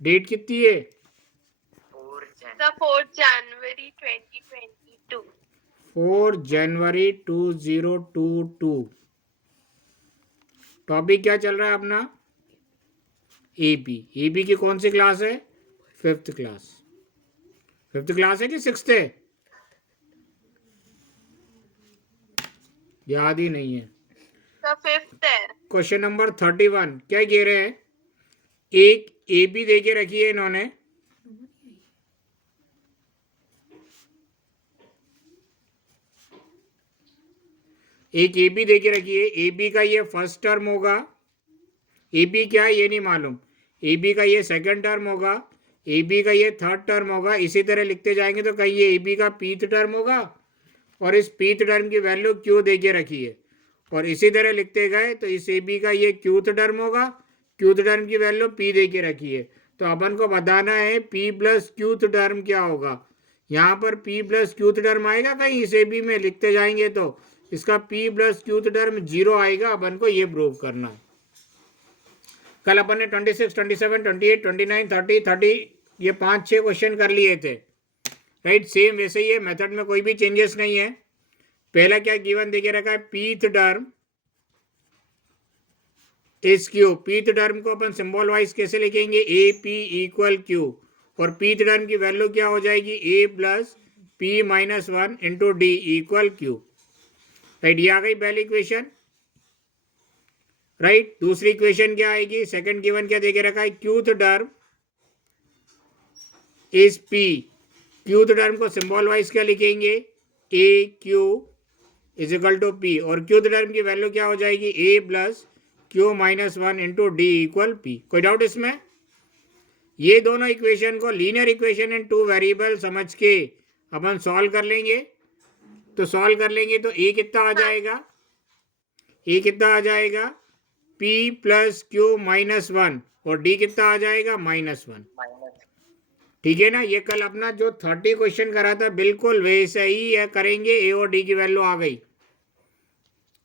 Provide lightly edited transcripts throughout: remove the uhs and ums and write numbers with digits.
Date कितनी है? 4 January 2022. 4 जनवरी 2022। Topic क्या चल रहा है अपना? एबी। एबी की कौन सी क्लास है? 5th class. 5th क्लास है कि 6th है? याद ही नहीं है। The 5th है। क्वेश्चन नंबर 31 क्या कह रहे हैं? एक ए बी दे के रखी है इन्होंने। एक ए बी दे के रखी है। ए बी का ये फर्स्ट टर्म होगा। ए बी क्या है ये नहीं मालूम। ए बी का ये सेकंड टर्म होगा। ए बी का ये थर्ड टर्म होगा। इसी तरह लिखते जाएंगे तो कहीं ये ए बी का पीथ टर्म होगा और इस पीथ टर्म की वैल्यू क्यू दे के रखी है। और इसी तरह लिखते गए तो इस ए बी का ये क्यूथ टर्म होगा। क्यूथ टर्म की वैल्यू पी दे के रखी है। तो अपन को बताना है पी प्लस क्यूथ टर्म क्या होगा। यहाँ पर पी प्लस क्यूथ टर्म आएगा कहीं इस ए बी में लिखते जाएंगे तो इसका पी प्लस क्यूथ टर्म 0 आएगा। अपन को ये प्रूव करना है। कल अपन ने 26, 27, 28, 29, 30, 30 ये 5-6 क्वेश्चन कर लिए थे। राइट, सेम वैसे ही है, मेथड में कोई भी चेंजेस नहीं है। पहला क्या गिवन देके रखा है? Pth term is Q. Pth term को अपन सिंबल वाइज कैसे लिखेंगे? A P equal Q. और पीथ टर्म की वैल्यू क्या हो जाएगी? ए plus P minus 1 into D equal Q. Right, ये आ गई पहली इक्वेशन। राइट, दूसरी इक्वेशन क्या आएगी? सेकंड गिवन क्या देके रखा है? Qth term is p. Qth term को सिंबल वाइज क्या लिखेंगे? A q is equal to p. और क्यूथ टर्म की वैल्यू क्या हो जाएगी? ए plus q minus 1 into D equal p. कोई डाउट इसमें? ये दोनों इक्वेशन को लीनियर इक्वेशन इन 2 वेरिएबल समझ के अपन सॉल्व कर लेंगे। तो सॉल्व कर लेंगे तो ए कितना आ जाएगा? ए कितना आ जाएगा? पी प्लस क्यू माइनस 1 और डी कितना आ जाएगा? -1। ठीक है ना? ये कल अपना जो 30 क्वेश्चन करा था बिल्कुल वैसे ही है, करेंगे। ए और डी की वैल्यू आ गई।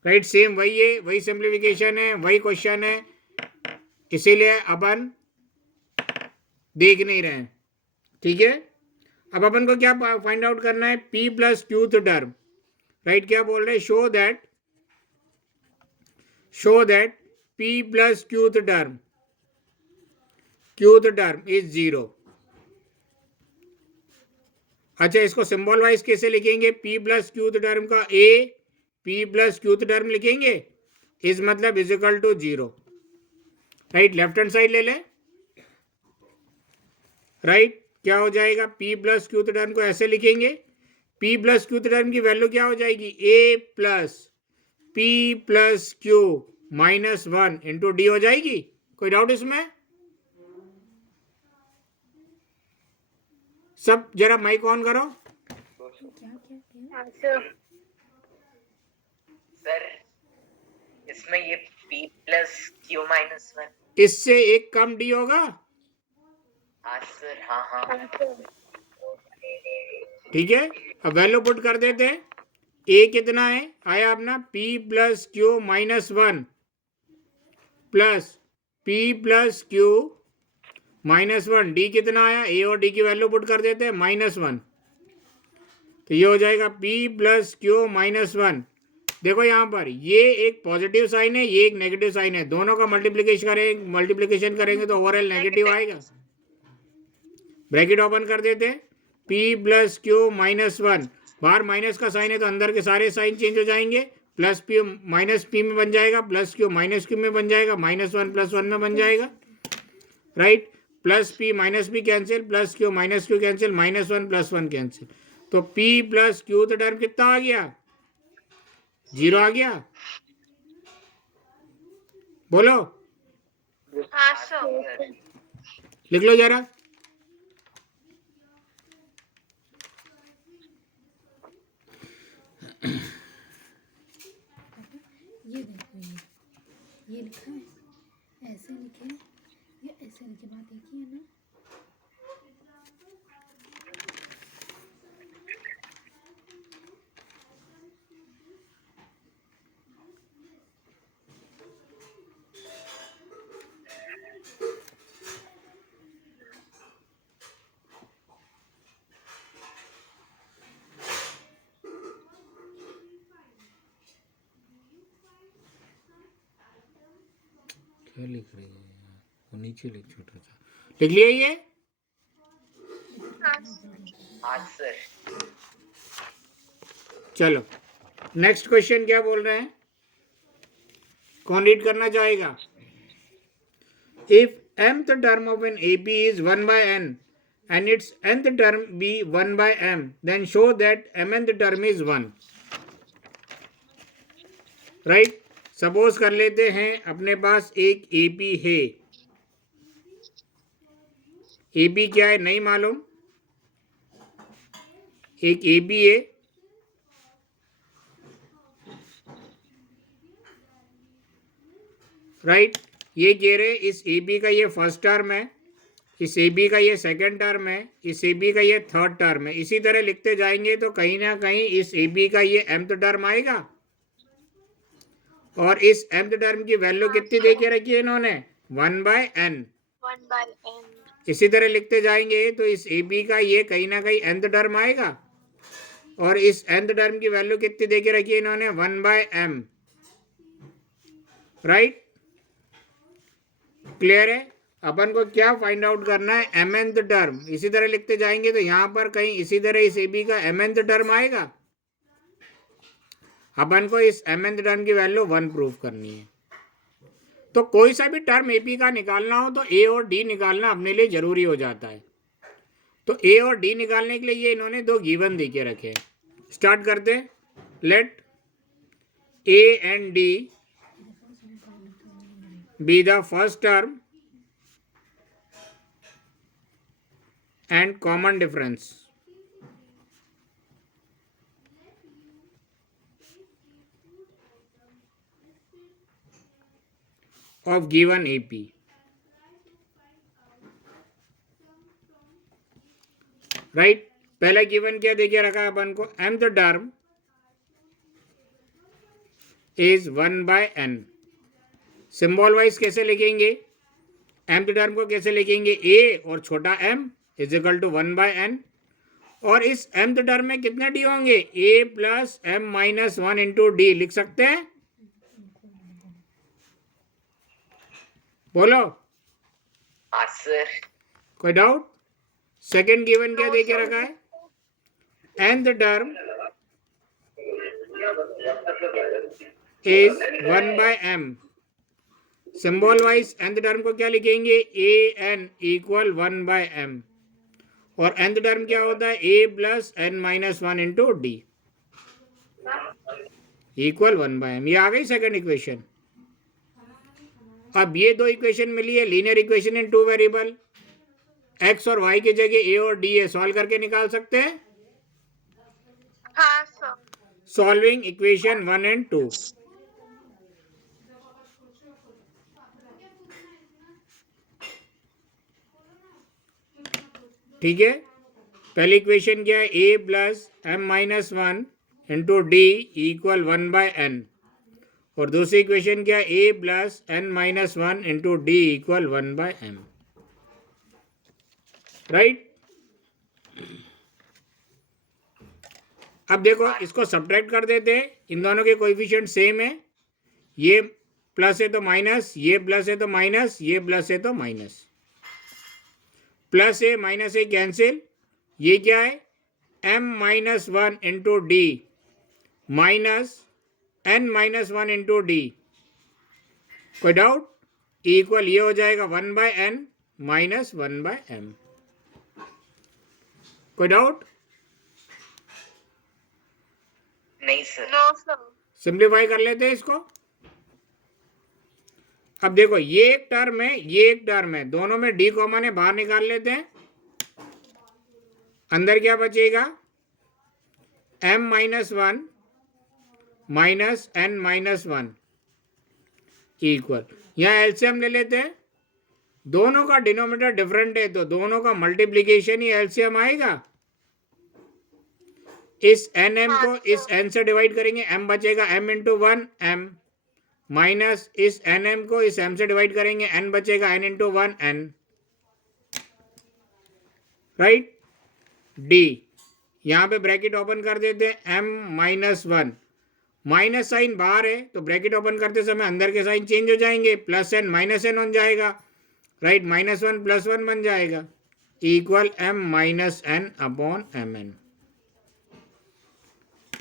राइट, सेम वही है, वही सिंप्लीफिकेशन है, वही क्वेश्चन है, इसीलिए अपन देख नहीं रहे हैं। ठीक है, अब अपन को क्या फाइंड आउट करना है? P plus qth term. Right, क्या बोल रहे हैं? Show that p plus qth term is 0। अच्छा, इसको सिंबल वाइज कैसे लिखेंगे? पी प्लस क्यूथ टर्म का A P plus qth term लिखेंगे। इस मतलब is equal to 0। Right, left hand side ले ले। राइट, क्या हो जाएगा? पी प्लस क्यूथ टर्म को ऐसे लिखेंगे। पी प्लस क्यूथ टर्म की वैल्यू क्या हो जाएगी? ए plus p plus q minus 1 into d हो जाएगी। कोई डाउट इसमें? सब जरा माइक ऑन करो। सर इसमें ये p प्लस क्यू माइनस 1 इससे एक कम डी होगा। हाँ सर, हाँ। ठीक है, अब वैल्यू पुट कर देते हैं। ए कितना है? आया अपना p plus q minus 1 plus p plus q minus 1। D कितना आया? ए और डी की वैल्यू पुट कर देते हैं -1। तो ये हो जाएगा p प्लस क्यू माइनस 1। देखो यहाँ पर ये एक पॉजिटिव साइन है, ये एक नेगेटिव साइन है। दोनों का मल्टीप्लिकेशन करेंगे तो ओवरऑल नेगेटिव आएगा। ब्रैकेट ओपन कर देते हैं। p प्लस क्यू माइनस 1, बाहर माइनस का साइन है तो अंदर के सारे साइन चेंज हो जाएंगे। प्लस पी माइनस पी में बन जाएगा, प्लस क्यू माइनस क्यू में बन जाएगा, -1 प्लस 1 में बन जाएगा। Right, plus P minus P cancel, plus q minus Q cancel, -1 plus 1 cancel. तो p प्लस क्यू तो टर्म कितना आ गया? 0 आ गया। बोलो, हाँ सर। लिख लो जरा। ये देखो, ये लिखा है, ऐसे लिखे, ये ऐसे लिखे, बात एक ही है ना। क्या लिख रही है वो नीचे लिख छोटा सा लिख लिया ये हाँ सर चलो नेक्स्ट क्वेश्चन क्या बोल रहे हैं कौन रीड करना चाहेगा if mth term of an AP is 1 by n and its nth term be 1 by m then show that mth term is 1 right suppose कर लेते हैं अपने पास एक AP है AP क्या है नहीं मालूम एक AB है राइट ये कह रहे इस AB का ये फर्स्ट टर्म है इस AB का ये सेकंड टर्म है इस AB का ये थर्ड टर्म है इसी तरह लिखते जाएंगे तो कहीं ना कहीं इस AB का ये mth टर्म आएगा और इस mth टर्म की वैल्यू कितनी दे के रखी है इन्होंने 1 by n 1 by n. इसी तरह लिखते जाएंगे तो इस AB का ये कहीं ना कहीं nth टर्म आएगा और इस nth टर्म की वैल्यू कितनी दे के रखी है इन्होंने 1 by m राइट क्लियर है अपन को क्या फाइंड आउट करना है mnth टर्म इसी तरह लिखते जाएंगे तो यहां पर कहीं इसी तरह इस AB का mnth टर्म आएगा अपन को इस mnth टर्म की वैल्यू 1 प्रूव करनी है तो कोई सा भी टर्म AP का निकालना हो तो A और D निकालना अपने लिए जरूरी हो जाता है तो A और D निकालने के लिए ये इन्होंने दो गिवन दे के रखे स्टार्ट करते हैं late A and D be the first term and common difference of given AP right पहला गिवन क्या देके रखा है अपन को mth term is 1 by n symbol wise कैसे लिखेंगे mth टर्म को कैसे लिखेंगे a और छोटा m is equal to 1 by n और इस mth टर्म में कितने d होंगे a plus m minus 1 into D लिख सकते हैं बोलो हाँ सर कोई डाउट सेकंड गिवन क्या दे के रखा है nth term is 1 by m symbol wise nth term को क्या लिखेंगे a n equal 1 by m और nth टर्म क्या होता है a plus n minus 1 into D equal 1 by m ये आ गई सेकंड इक्वेशन अब ये दो इक्वेशन मिली है linear equation in two variable x और y की जगह a और d है सॉल्व करके निकाल सकते हैं हाँ सर. सॉल्विंग इक्वेशन 1 and 2 ठीक है पहली इक्वेशन क्या है a plus m minus 1 into D equal 1 by n और दूसरी इक्वेशन क्या है a plus n minus 1 into D equal 1 by m right अब देखो इसको सब्ट्रैक्ट कर देते हैं इन दोनों के कोएफिशिएंट सेम है ये प्लस है तो माइनस ये प्लस है तो माइनस ये प्लस है तो माइनस प्लस है माइनस है कैंसिल ये क्या है m minus 1 into D minus n minus 1 into D कोई डाउट इक्वल ये हो जाएगा 1 by n minus 1 by m कोई डाउट नहीं सर No sir. सिंप्लीफाई कर लेते हैं इसको अब देखो ये एक टर्म है ये एक टर्म है दोनों में डी कॉमन है बाहर निकाल लेते हैं अंदर क्या बचेगा m minus 1 minus n minus 1 equal यहाँ एलसीएम ले लेते हैं दोनों का डिनोमिनेटर डिफरेंट है तो दोनों का मल्टीप्लीकेशन ही एलसीएम आएगा इस nm को इस n से डिवाइड करेंगे m बचेगा m इंटू 1 m माइनस इस nm को इस m से डिवाइड करेंगे n बचेगा n into 1 n right d यहाँ पे ब्रैकेट ओपन कर देते हैं m माइनस 1 माइनस साइन बाहर है तो ब्रैकेट ओपन करते समय अंदर के साइन चेंज हो जाएंगे, प्लस एन माइनस एन बन जाएगा, राइट, -1 + 1 बन जाएगा, equal m - n upon mn।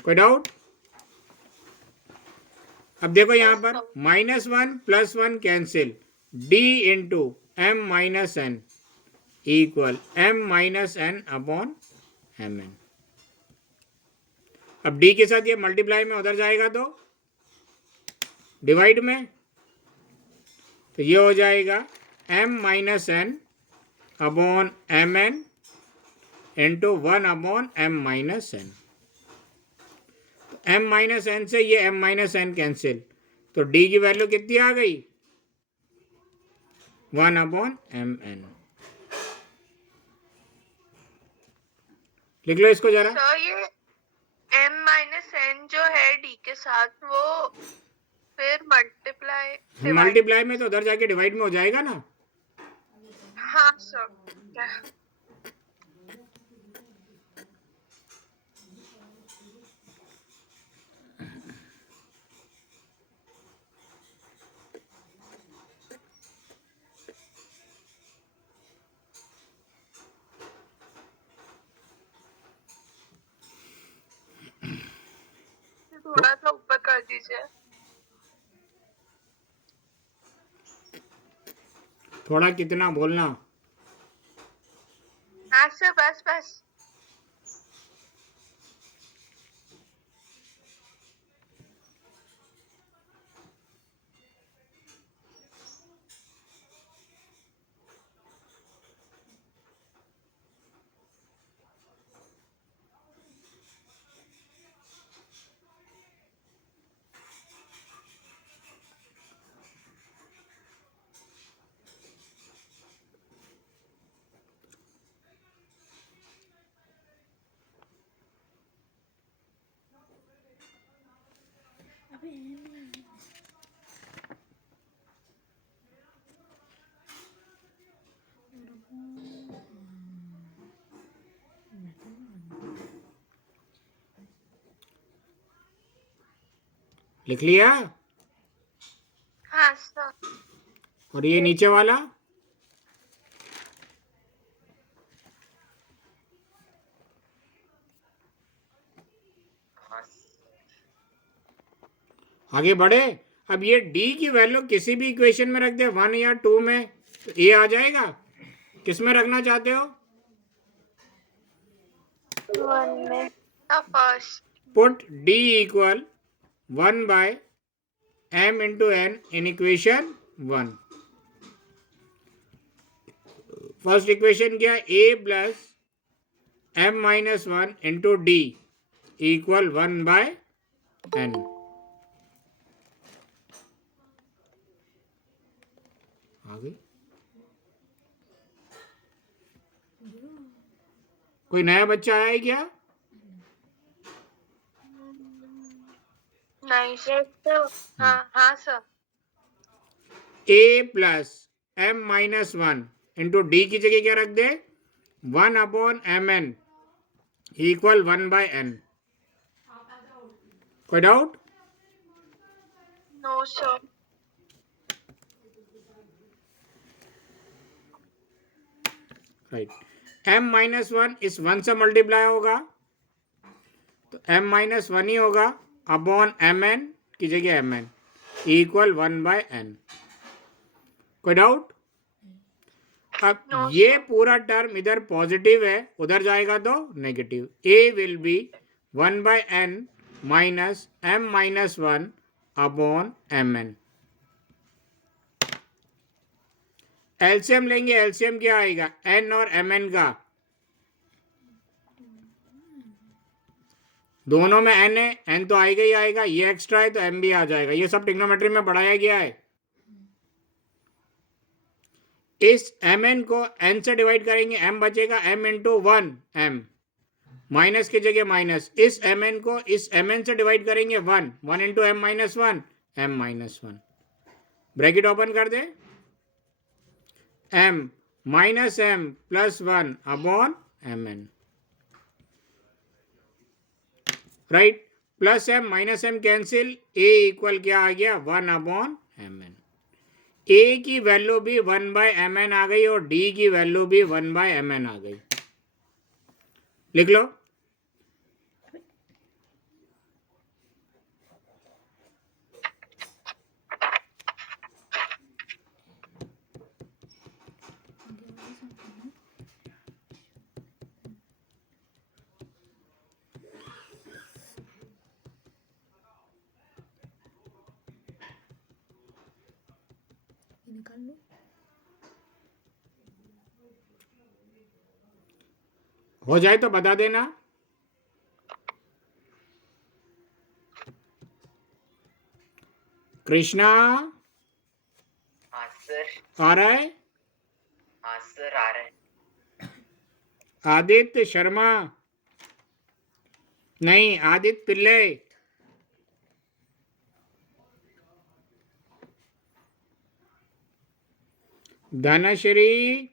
कोई डाउट? अब देखो यहां पर -1 + 1 cancel, d into m - n equal m - n upon mn। अब d के साथ ये मल्टीप्लाई में उधर जाएगा तो डिवाइड में, तो ये हो जाएगा m - n upon mn into 1 upon m - n। m - n से ये m - n कैंसिल, तो d की वैल्यू कितनी आ गई? 1 अपॉन mn। लिख लो इसको जरा। सर ये m - n जो है d के साथ वो फिर मल्टीप्लाई में तो उधर जाके डिवाइड में हो जाएगा ना। हाँ सर। थोड़ा सा ऊपर कर दीजिए। थोड़ा कितना बोलना? हाँ सर, बस बस। अबे लिख लिया? हाँ सर। और ये नीचे वाला? आगे बढ़े। अब ये d की वैल्यू किसी भी इक्वेशन में रख दे, 1 या 2 में, तो ये आ जाएगा। किस में रखना चाहते हो? 1 में first. Put d equal 1 by m into n in equation 1। First equation क्या? a plus m - 1 into d equal 1 by n। आ गई? कोई नया बच्चा आया है क्या? नहीं सर। हाँ हाँ sir. a plus m - 1 into d की जगह क्या रख दे? 1 upon mn equal 1 by n। कोई doubt? No sir. Right. m - 1 इस 1 से मल्टीप्लाई होगा तो m - 1 ही होगा अपॉन mn की जगह mn इक्वल 1 बाय n। कोई डाउट? अब ये पूरा टर्म इधर पॉजिटिव है, उधर जाएगा तो negative. a will be 1 by n minus m - 1 upon mn। LCM लेंगे, एलसीएम क्या आएगा? n और mn का, दोनों में n है, n तो आएगा ही आएगा, ये एक्स्ट्रा है तो m भी आ जाएगा। ये सब ट्रिग्नोमेट्री में पढ़ाया गया है। इस mn को n से डिवाइड करेंगे, m बचेगा m इंटू 1 m, माइनस की जगह माइनस। इस mn को इस mn से डिवाइड करेंगे 1 into m - 1 m - 1, bracket open कर दे, m minus m plus 1 upon mn, right. Plus m minus m cancel, a equal क्या आ गया 1/mn। ए की वैल्यू भी 1/mn आ गई और डी की वैल्यू भी 1/mn आ गई। लिख लो। ये निकाल लो। हो जाए तो बता देना। कृष्णा हाँ सर। आ रहा है? हाँ सर आ रहा है। आदित्य शर्मा नहीं, आदित्य पिल्ले। धनश्री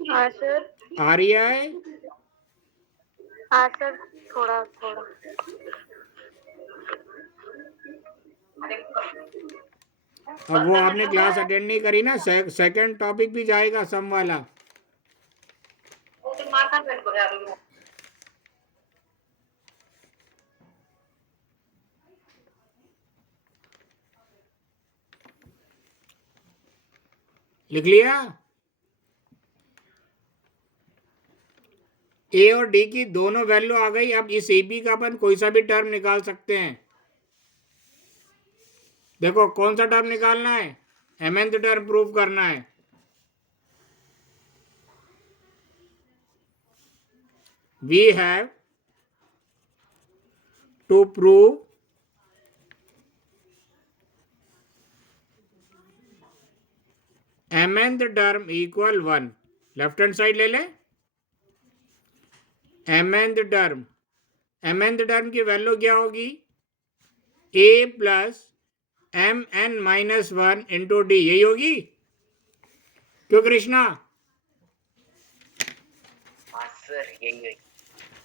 हाँ सर। आ रही है? हाँ सर, थोड़ा थोड़ा। अब वो आपने क्लास अटेंड नहीं करी ना, सेकंड टॉपिक भी जाएगा सम वाला। लिख लिया? ए और डी की दोनों वैल्यू आ गई। अब इस ए बी का अपन कोई सा भी टर्म निकाल सकते हैं। देखो कौन सा टर्म निकालना है, mnth टर्म प्रूव करना है। We have to prove mnth term equal 1। Left hand side ले ले। mnth टर्म की वैल्यू क्या होगी, a plus mn minus 1 into d, यही होगी क्यों कृष्णा? हाँ सर यही।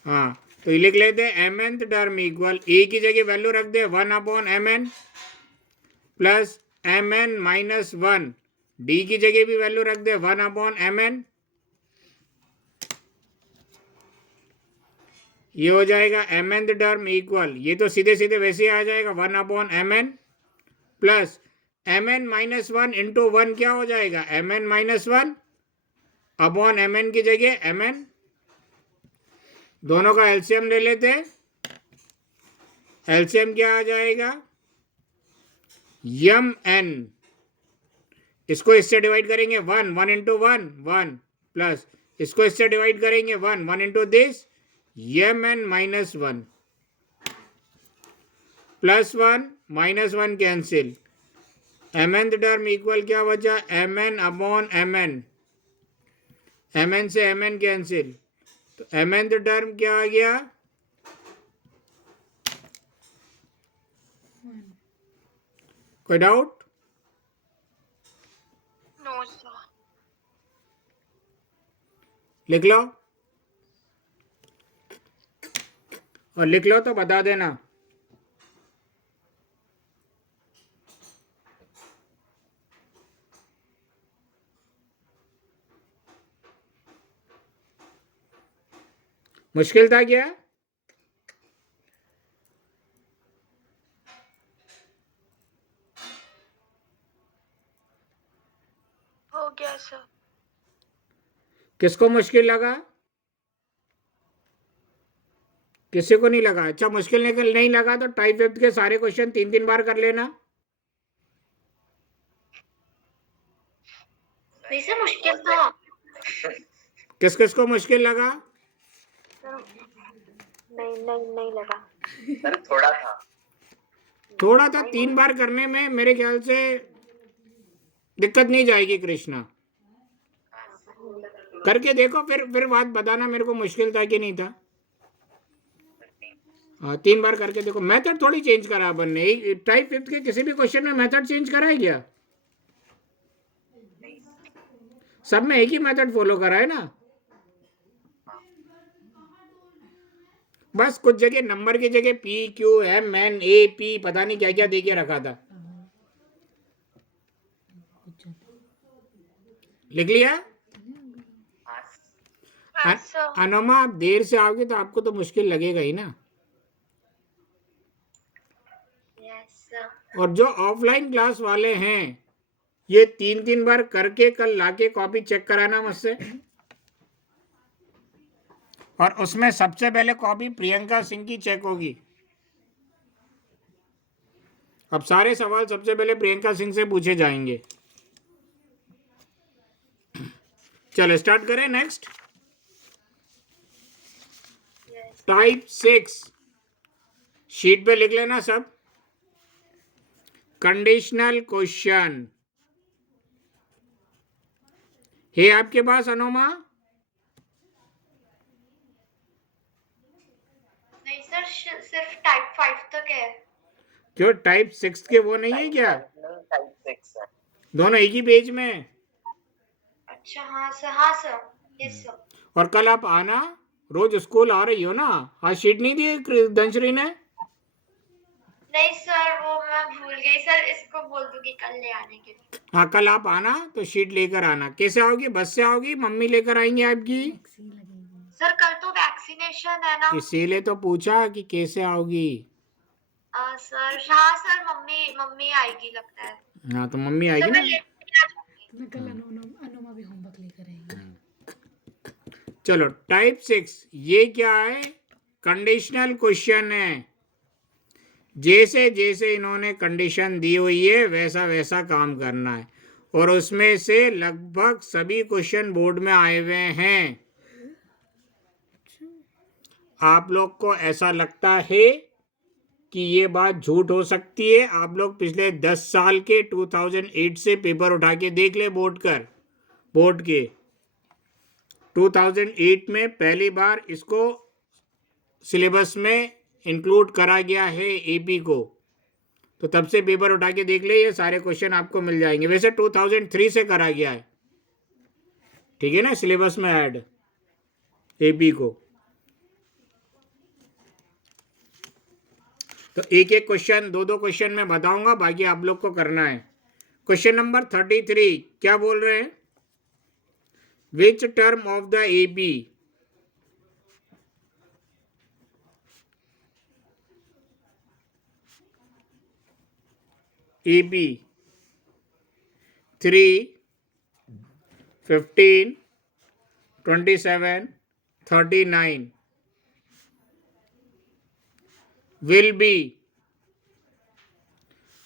हाँ तो ये लिख लेते हैं mnth टर्म इक्वल, a की जगह वैल्यू रख दे 1/mn plus mn minus 1, D की जगह भी वैल्यू रख दे 1/mn। ये हो जाएगा mnth टर्म इक्वल, ये तो सीधे सीधे वैसे ही आ जाएगा 1/mn plus mn minus 1 into 1 क्या हो जाएगा mn माइनस 1 अपॉन mn की जगह mn। दोनों का एलसीएम ले लेते हैं। एलसीएम क्या आ जाएगा, mn, इसको इससे डिवाइड करेंगे 1 इंटू 1 प्लस इसको इससे डिवाइड करेंगे 1 into this mn minus 1 plus 1 minus 1 cancel, mnth term equal क्या बचा mn अपॉन mn, mn से mn कैंसिल, तो mnth टर्म क्या आ गया, कोई डाउट? No sir. लिख लो और लिख लो तो बता देना। मुश्किल था क्या? हो गया सर। किसको मुश्किल लगा? किसी को नहीं लगा? अच्छा मुश्किल नहीं लगा तो टाइप फिफ्थ के सारे क्वेश्चन 3 बार कर लेना। वैसे मुश्किल था। किस किस को मुश्किल लगा? नहीं लगा सर थोड़ा था। थोड़ा था, 3 बार करने में मेरे ख्याल से दिक्कत नहीं जाएगी कृष्णा। करके देखो फिर बात बताना मेरे को मुश्किल था कि नहीं था। हाँ 3 बार करके देखो। मेथड थोड़ी चेंज करा अपन ने, टाइप फिफ्थ के किसी भी क्वेश्चन में मेथड चेंज करा है क्या? सब में एक ही मेथड फॉलो करा है ना। बस कुछ जगह नंबर की जगह P Q M N A P पता नहीं क्या क्या दे के रखा था। कुछ ज़्यादा लिख लिया? हाँ हाँ अन- सर। अनुमा आप देर से आओगे तो आपको तो मुश्किल लगेगा ही ना। Yes sir. और जो ऑफलाइन क्लास वाले हैं ये 3-3 बार करके कल लाके कॉपी चेक कराना मुझसे। और उसमें सबसे पहले कॉपी प्रियंका सिंह की चेक होगी। अब सारे सवाल सबसे पहले प्रियंका सिंह से पूछे जाएंगे। चलो स्टार्ट करें। Next yes. टाइप 6 शीट पे लिख लेना सब। कंडीशनल क्वेश्चन है आपके पास अनुमा? नहीं सर, सिर्फ टाइप 5 तक है। क्यों टाइप 6 के वो नहीं है क्या? नहीं, टाइप 6 है। दोनों एक ही पेज में है। अच्छा हाँ सर, हाँ सर, यस सर। और कल आप आना, रोज स्कूल आ रही हो ना? आज शीट नहीं दी दंशरी ने? नहीं सर, वो मैं भूल गई सर, इसको बोल दूंगी कल ले आने के लिए। हाँ कल आप आना तो शीट लेकर आना। कैसे आओगी? बस से आओगी? मम्मी लेकर आएंगे आपकी? वैक्सीन लगेगी। सर कल तो वैक्सीनेशन है ना। इसीलिए तो पूछा कि कैसे आओगी। सर हाँ सर, मम्मी मम्मी आएगी लगता है। हाँ तो मम्मी सर आएगी मैं ना। लेके आ जाऊंगी। तो मैं कल अनुमा भी होमवर्क लेकर आएंगे। चलो टाइप 6 ये क्या है? कंडीशनल क्वेश्चन है। जैसे जैसे इन्होंने कंडीशन दी हुई है वैसा वैसा काम करना है। और उसमें से लगभग सभी क्वेश्चन बोर्ड में आए हुए हैं। आप लोग को ऐसा लगता है कि ये बात झूठ हो सकती है? आप लोग पिछले 10 साल के 2008 से पेपर उठा के देख ले बोर्ड के 2008 में पहली बार इसको सिलेबस में इंक्लूड करा गया है एपी को। तो तब से पेपर उठा के देख ले, ये सारे क्वेश्चन आपको मिल जाएंगे। वैसे 2003 से करा गया है, ठीक है ना, सिलेबस में ऐड एपी को। तो एक एक क्वेश्चन, दो दो क्वेश्चन मैं बताऊंगा, बाकी आप लोग को करना है। क्वेश्चन नंबर 33 क्या बोल रहे हैं? Which term of the AP AP 3, 15, 27, 39 will be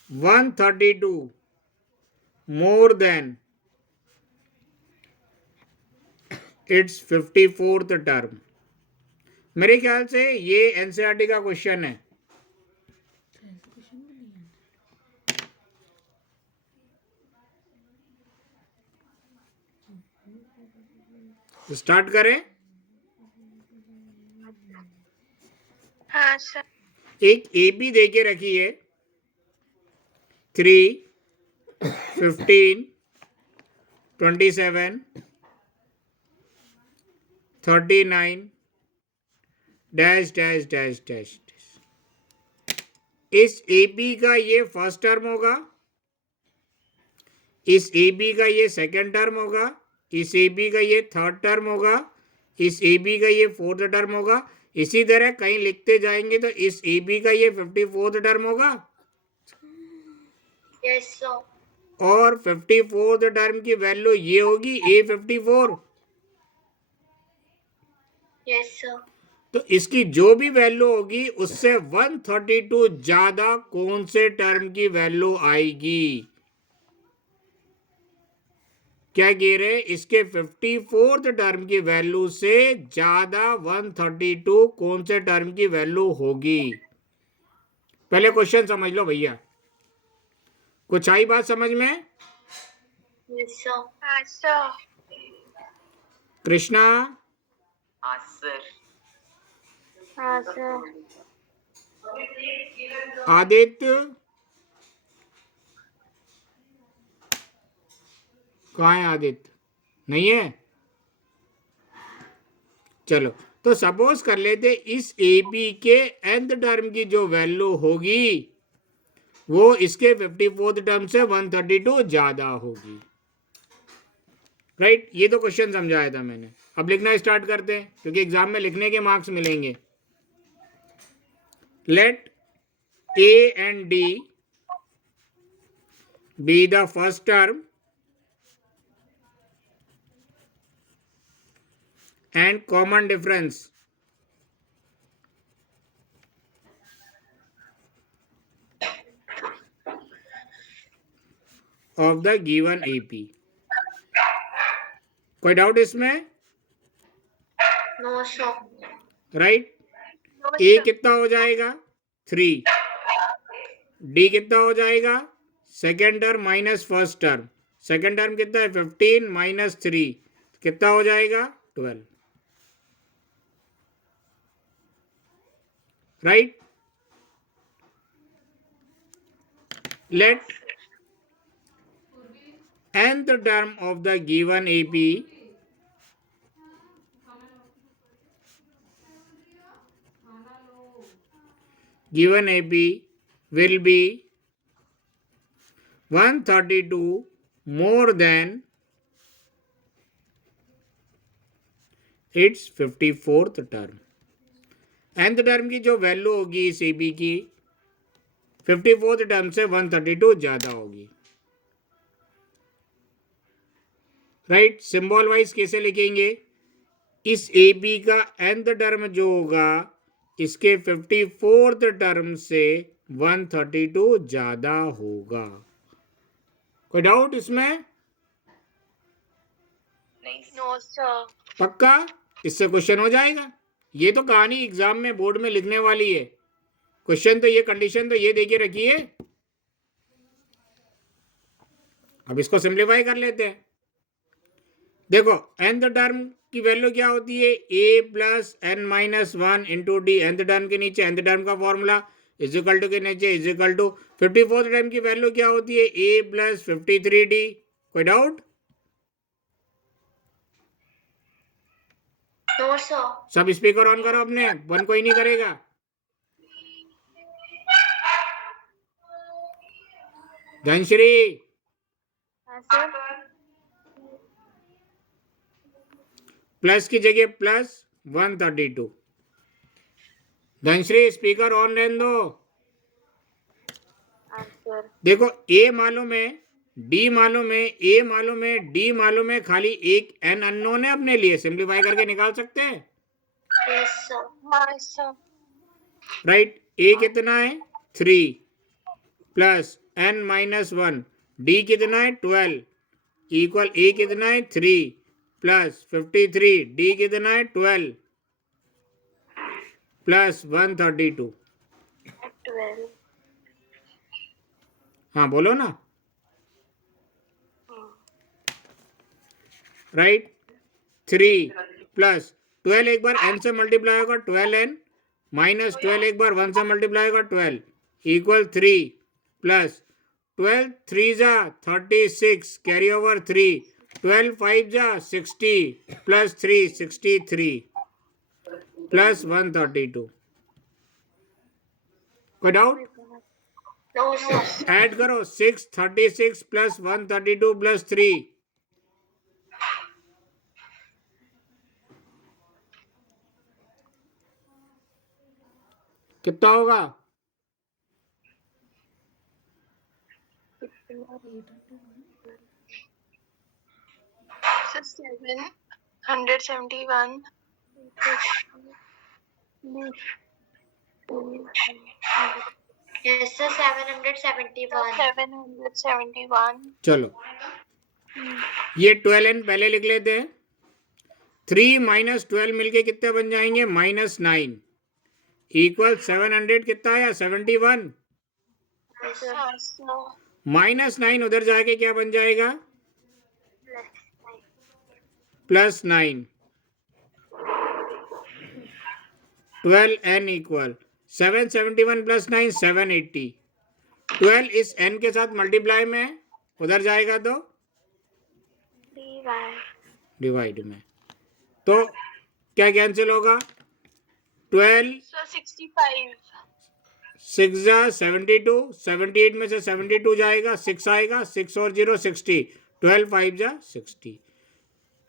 132 more than its 54th term। मेरे ख्याल से ये एनसीईआरटी का क्वेश्चन है। तो ऐसा क्वेश्चन भी नहीं है। स्टार्ट करें। हाँ सर। एक एपी दे के रखी है 3, 15, 27, 39 डैश डैश डैश डैश। इस एपी का ये फर्स्ट टर्म होगा, इस एपी का ये सेकंड टर्म होगा, इस एपी का ये थर्ड टर्म होगा, इस एपी का ये फोर्थ टर्म होगा। इसी तरह कहीं लिखते जाएंगे तो इस एपी का ये 54th टर्म होगा। Yes sir. और 54th टर्म की वैल्यू ये होगी A54। Yes sir. तो इसकी जो भी वैल्यू होगी उससे 132 ज्यादा कौन से टर्म की वैल्यू आएगी? क्या कह रहे? इसके 54th टर्म की वैल्यू से ज्यादा 132 कौन से टर्म की वैल्यू होगी? पहले क्वेश्चन समझ लो भैया, कुछ आई बात समझ में? Yes sir. हाँ सर। कृष्णा, हाँ सर। हाँ सर। आदित्य, कहाँ है आदित्य? नहीं है? चलो तो सपोज कर लेते इस ए पी के nth टर्म की जो वैल्यू होगी वो इसके 54th टर्म से 132 ज्यादा होगी। राइट, ये तो क्वेश्चन समझाया था मैंने। अब लिखना स्टार्ट करते हैं क्योंकि एग्जाम में लिखने के मार्क्स मिलेंगे। Let a and d be the first term and common difference of the given AP। कोई डाउट इसमें? No sir. राइट, ए कितना हो जाएगा 3, डी कितना हो जाएगा second term minus first term, second term कितना है 15 माइनस 3 कितना हो जाएगा 12। Right, let nth term of the given AP will be 132 more than its 54th term। nth term की जो वैल्यू होगी इस AB की 54th टर्म से 132 ज्यादा होगी। राइट, सिंबल वाइज कैसे लिखेंगे? इस AB का nth टर्म जो होगा इसके 54th टर्म से 132 ज्यादा होगा। कोई डाउट इसमें? नहीं नो सर। पक्का? इससे क्वेश्चन हो जाएगा। ये तो कहानी एग्जाम में बोर्ड में लिखने वाली है। क्वेश्चन तो ये, कंडीशन तो ये देके रखी है। अब इसको सिंप्लीफाई कर लेते हैं। देखो nth टर्म की वैल्यू क्या होती है a plus n minus 1 into d. nth term के नीचे nth टर्म का फॉर्मूला इज इक्वल टू के नीचे is equal to 54th term की वैल्यू क्या होती है a प्लस 53d। कोई डाउट? No sir. सब स्पीकर ऑन करो अपने, वन कोई नहीं करेगा। धनश्री सर। प्लस की जगह प्लस 132। धनश्री स्पीकर ऑन रहने दो। सर। देखो ए मालूम है, डी मालूम है, ए मालूम है, डी मालूम है, खाली एक एन अननोन है अपने लिए, सिंप्लीफाई करके निकाल सकते हैं। Yes sir. हाँ सर। राइट, ए कितना है 3 प्लस एन माइनस 1, डी कितना है 12 इक्वल ए कितना है 3 प्लस 53, डी कितना है 12 प्लस 132। 12। हाँ बोलो ना। राइट, 3 प्लस 12 एक बार n से मल्टीप्लाई होगा 12n माइनस 12 एक बार 1 से मल्टीप्लाई होगा 12 इक्वल 3 प्लस 12 3 जा 36 कैरी ओवर 3 12 5 जा 60 प्लस 3 63 प्लस 132। कोई डाउट? No sir. ऐड करो 6 36 प्लस 132 प्लस 3 कितना होगा? 771। Yes, sir, 771. 771। चलो ये 12n पहले लिख लेते हैं। 3 माइनस 12 मिलके कितने बन जाएंगे -9 इक्वल 700 कितना आया 71 -9 उधर जाके क्या बन जाएगा +9 12n इक्वल 771 + 9 780। 12 इस n के साथ मल्टीप्लाई में उधर जाएगा तो डिवाइड में। तो क्या कैंसिल होगा? 12 सर 65 6 जा 72, 78 में से 72 जाएगा, 6 आएगा, 6 और 0 60, 12 5 जा 60।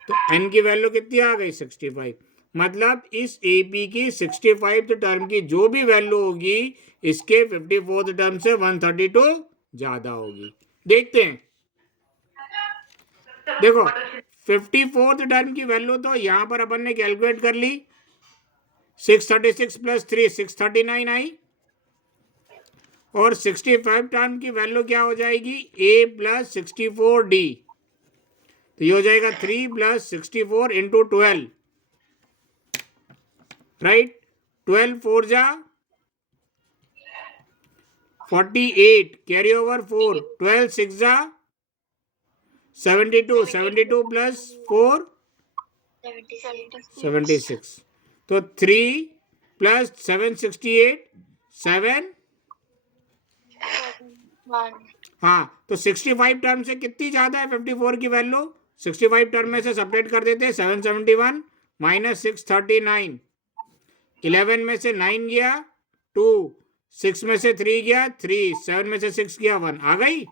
तो n की वैल्यू कितनी आ गई? 65। मतलब इस AP की 65 टर्म की जो भी वैल्यू होगी इसके 54th टर्म से 132 ज्यादा होगी। देखते हैं, देखो 54th टर्म की वैल्यू तो यहां पर अपन ने कैलकुलेट कर ली, 636 प्लस 3 639 आई, और 65 टर्म की वैल्यू क्या हो जाएगी? A प्लस 64D, तो ये हो जाएगा 3 प्लस 64 इंटू 12, राइट? 12 4 जा 48, कैरी ओवर 4, 12 6 जा 72, 72 प्लस 4 76, तो 3 प्लस 768 7, 1 हाँ, तो 65 टर्म से कितनी ज्यादा है 54 की वैल्यू? 65 टर्म में से सपरेट कर देते हैं, 771 माइनस 639, 11 में से 9 गया 2, 6 में से 3 गया 3, 7 में से 6 गया 1, आ गई?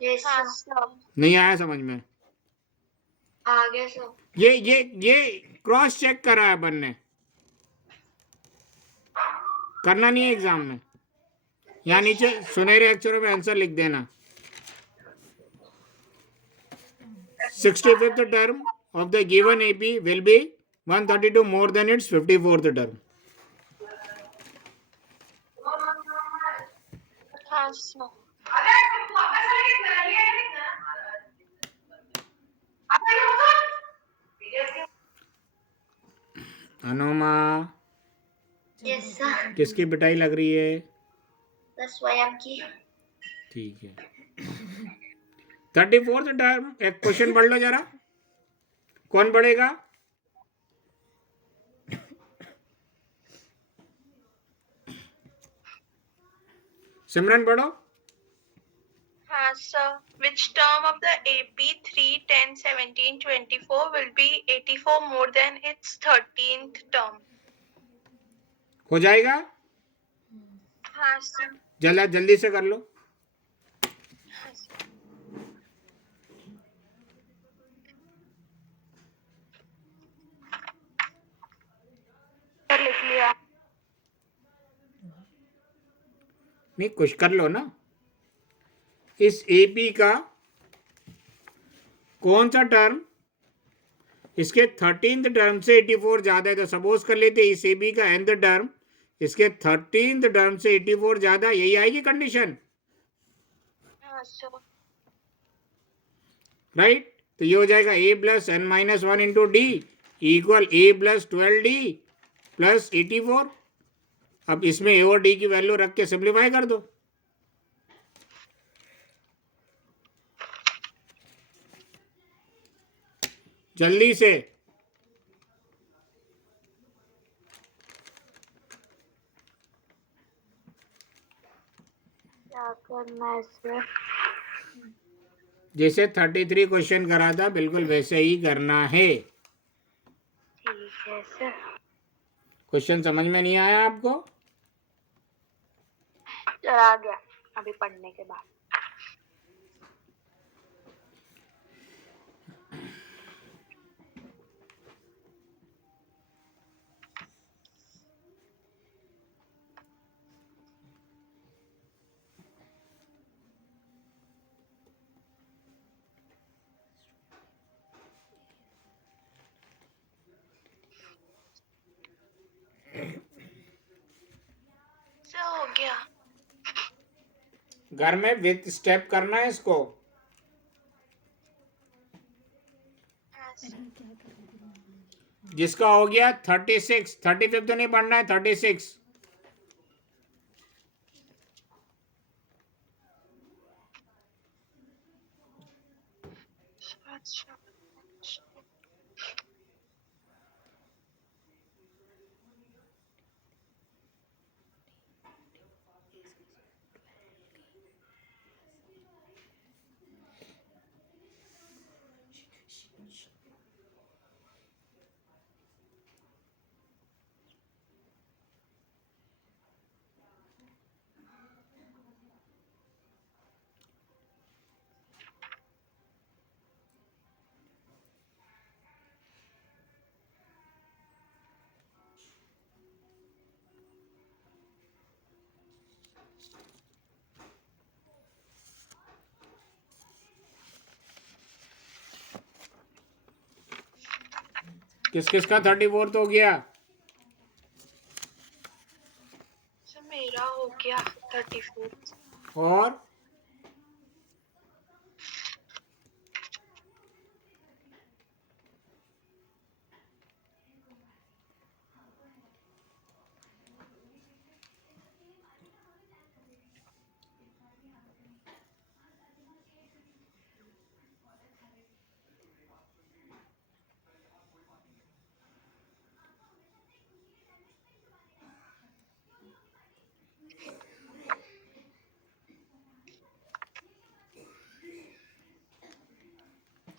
यस हाँ सर सर नहीं आया समझ में? आ गया सर ये क्रॉस चेक करा है अपन ने, करना नहीं है एग्जाम में। यहाँ नीचे सुनहरे अक्षरों में आंसर लिख देना। 65th term of the given AP will be 132 more than its 54th term. हाँ सर अनुमा, यस सर किसकी पिटाई लग रही है? बस स्वयं की ठीक है। 34th टर्म, एक क्वेश्चन पढ़ लो जरा, कौन पढ़ेगा? सिमरन पढ़ो। हाँ sir which term of the AP 3 10 17 24 will be 84 more than its 13th term? हो जाएगा, हाँ सर जल्दी से कर लो। हाँ सर लिख लिया। नहीं, कुछ कर लो ना। इस AP का कौन सा टर्म इसके 13th टर्म से 84 ज्यादा है? तो सपोज कर लेते इस AB का nth टर्म इसके 13th टर्म से 84 ज्यादा, यही आएगी कंडीशन, हाँ सर राइट? तो ये हो जाएगा A plus n minus 1 into D equal A plus 12D plus 84। अब इसमें A और D की वैल्यू रख के सिंप्लीफाई कर दो। जल्दी से। क्या करना है सर? जैसे 33 क्वेश्चन करा था बिल्कुल वैसे ही करना है। ठीक है सर। क्वेश्चन समझ में नहीं आया आपको? चला गया अभी पढ़ने के बाद। सर हो गया। घर में विथ स्टेप करना है इसको। हाँ सर जिसका हो गया 36, 35 तो नहीं पढ़ना है, 36। अच्छा किस किस का 34 हो गया? सर मेरा हो गया 34. और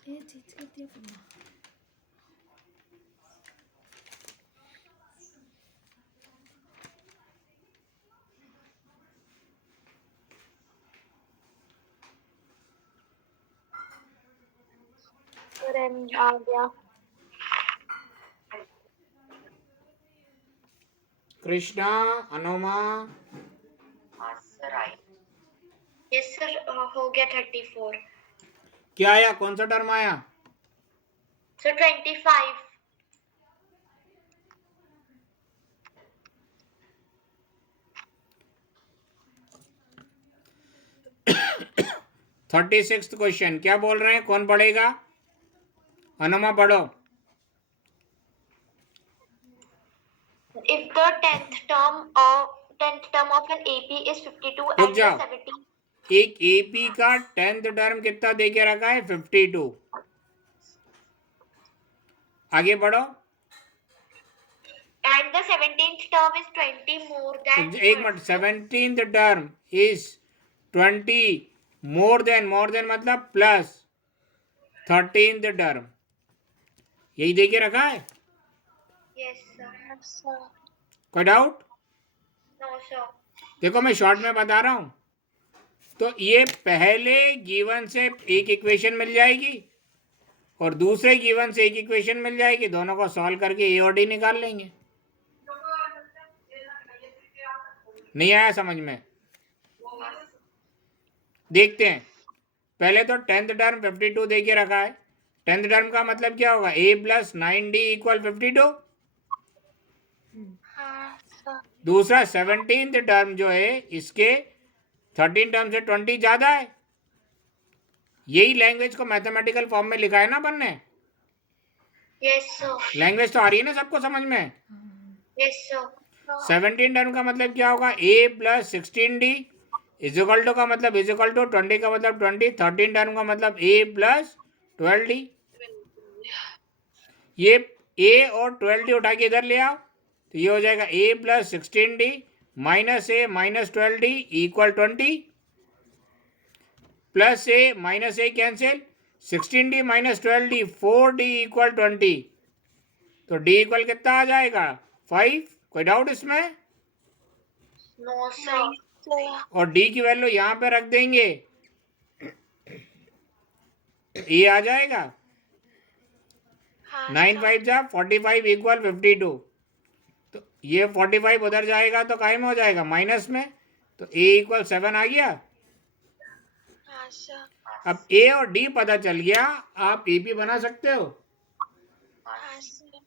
ये चीज करती है फुल्ला। सर आ गया। कृष्णा, अनुमा, हाँ सर आई। यस सर हो गया 34. क्या आया? कौन सा टर्म आया? सर 25. 36th क्वेश्चन क्या बोल रहे हैं? कौन पढ़ेगा? अनुमा पढ़ो। If the 10th term of an AP is 52 रुक and the जाओ। 17 एक एपी का 10th टर्म कितना दे के रखा है? 52। आगे बढ़ो। and the 17th term is 20 more than एक minute, 17th term is 20 more than मतलब प्लस 13th टर्म, यही दे के रखा है। Yes sir. Yes, sir. कोई डाउट? No sir. देखो मैं शॉर्ट में बता रहा हूं। तो ये पहले गिवन से एक इक्वेशन मिल जाएगी और दूसरे गिवन से एक इक्वेशन मिल जाएगी, दोनों को सॉल्व करके ए और डी निकाल लेंगे। नहीं आया समझ में? देखते हैं। पहले तो 10th टर्म 52 दे के रखा है। 10th टर्म का मतलब क्या होगा? a plus 9d equal 52। हाँ सर. दूसरा 17th टर्म जो है इसके 13 टर्म से 20 ज्यादा है। यही लैंग्वेज को मैथमेटिकल फॉर्म में लिखा है ना अपन ने। Yes sir. लैंग्वेज तो आ रही है ना सबको समझ में? Yes sir. 17 टर्म का मतलब क्या होगा? a plus 16d is equal to का मतलब इज इक्वल टू 20 का मतलब 20। 13 टर्म का मतलब a प्लस 12d। ये a और 12d उठा के इधर ले आओ तो ये हो जाएगा a plus 16d minus a minus 12d equal 20 plus a minus a cancel 16d minus 12d 4d equal 20। तो d इक्वल कितना आ जाएगा? 5। कोई डाउट इसमें? No sir. और d की वैल्यू यहां पे रख देंगे तो a आ जाएगा। हाँ 9 सर. 5 जा 45 इक्वल 52। तो ये 45 उधर जाएगा तो काय में हो जाएगा? माइनस में। तो a इक्वल 7 आ गया। हाँ सर. अब a और d पता चल गया, आप ep बना सकते हो। हाँ सर.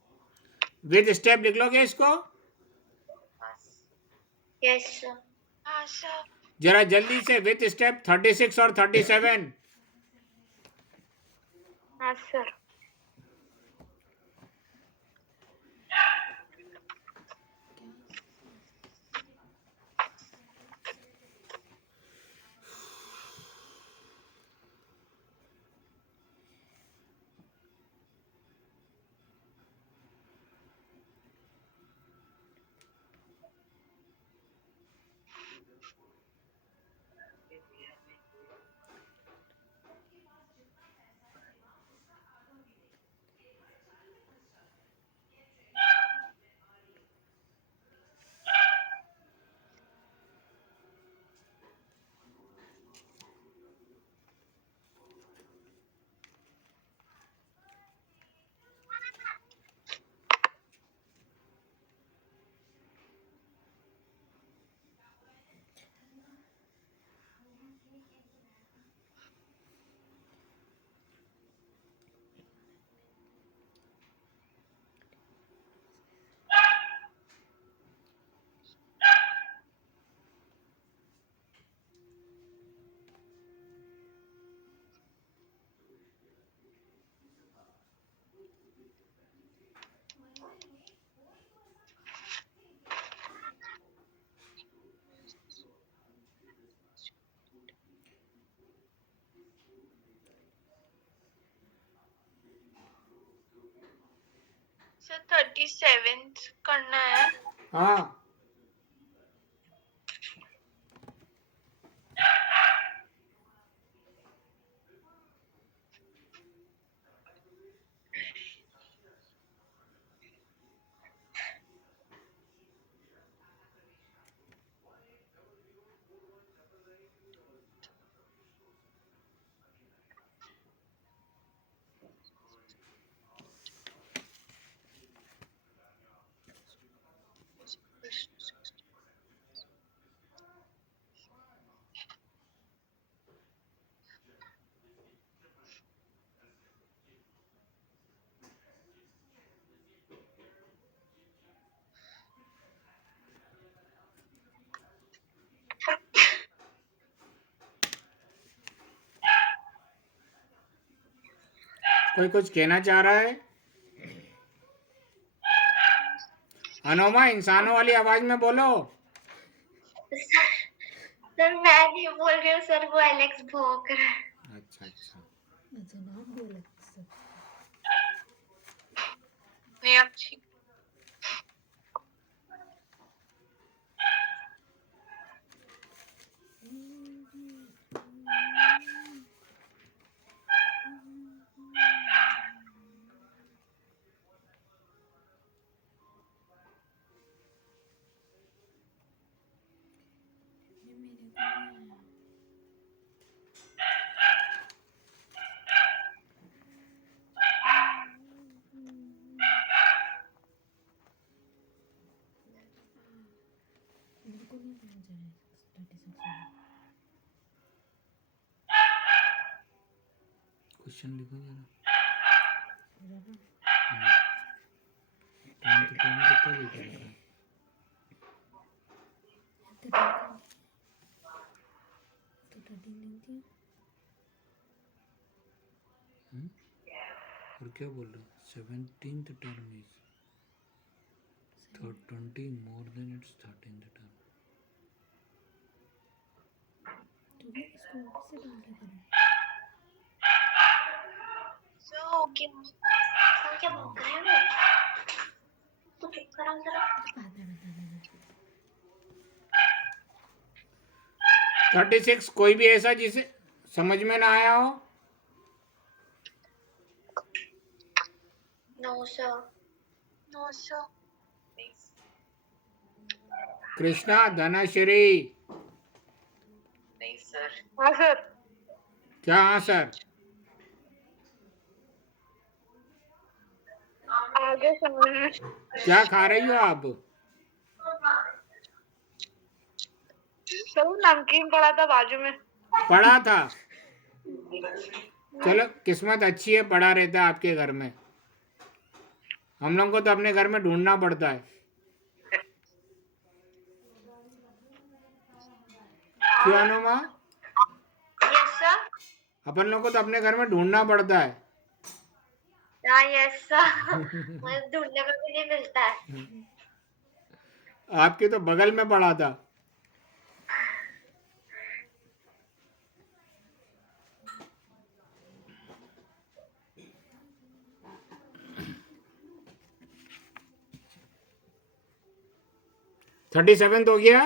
विद स्टेप लिख लोगे इसको? Yes sir. हाँ सर. जरा जल्दी से विद स्टेप 36 और 37। Yes sir. सर 37 करना है. हाँ कोई कुछ कहना चाह रहा है? अनुमा, इंसानों वाली आवाज में बोलो. सर मैं नहीं बोल रही हूँ सर, वो एलेक्स भौंक रहा है. अच्छा अच्छा. अच्छा नाम भी अलग से. नहीं अच्छी. ये मेरे को नहीं आया. मेरे को नहीं समझ आया 36 वाला. क्वेश्चन लिखो जरा. जरा टाइम कितना लिखा है? तो 13 नहीं दिया. और क्या बोल रहे हो? 17th term is 20 more than its 13th term. तो भी इसको ऊपर से डाल के करूँ. सर हो गया. सर क्या भौंक रहे हैं वो? तो चुप करो जरा. बाद में बता देना. 36 कोई भी ऐसा जिसे समझ में ना आया हो? No sir. No sir. Krishna, Dhanashree. नहीं सर. हाँ सर. क्या हाँ सर? आगे समझ में. क्या खा रही हो आप? सर नमकीन पड़ा था बाजू में. पड़ा था? चलो किस्मत अच्छी है, पड़ा रहता है आपके घर में. हम लोग को तो अपने घर में ढूंढना पड़ता है. क्यों अनुमा? Yes sir. अपन लोग को तो अपने घर में ढूंढना पड़ता है. हाँ यस सर. मुझे ढूंढने में भी नहीं मिलता है. आपके तो बगल में पड़ा था. थर्टी 37 हो गया.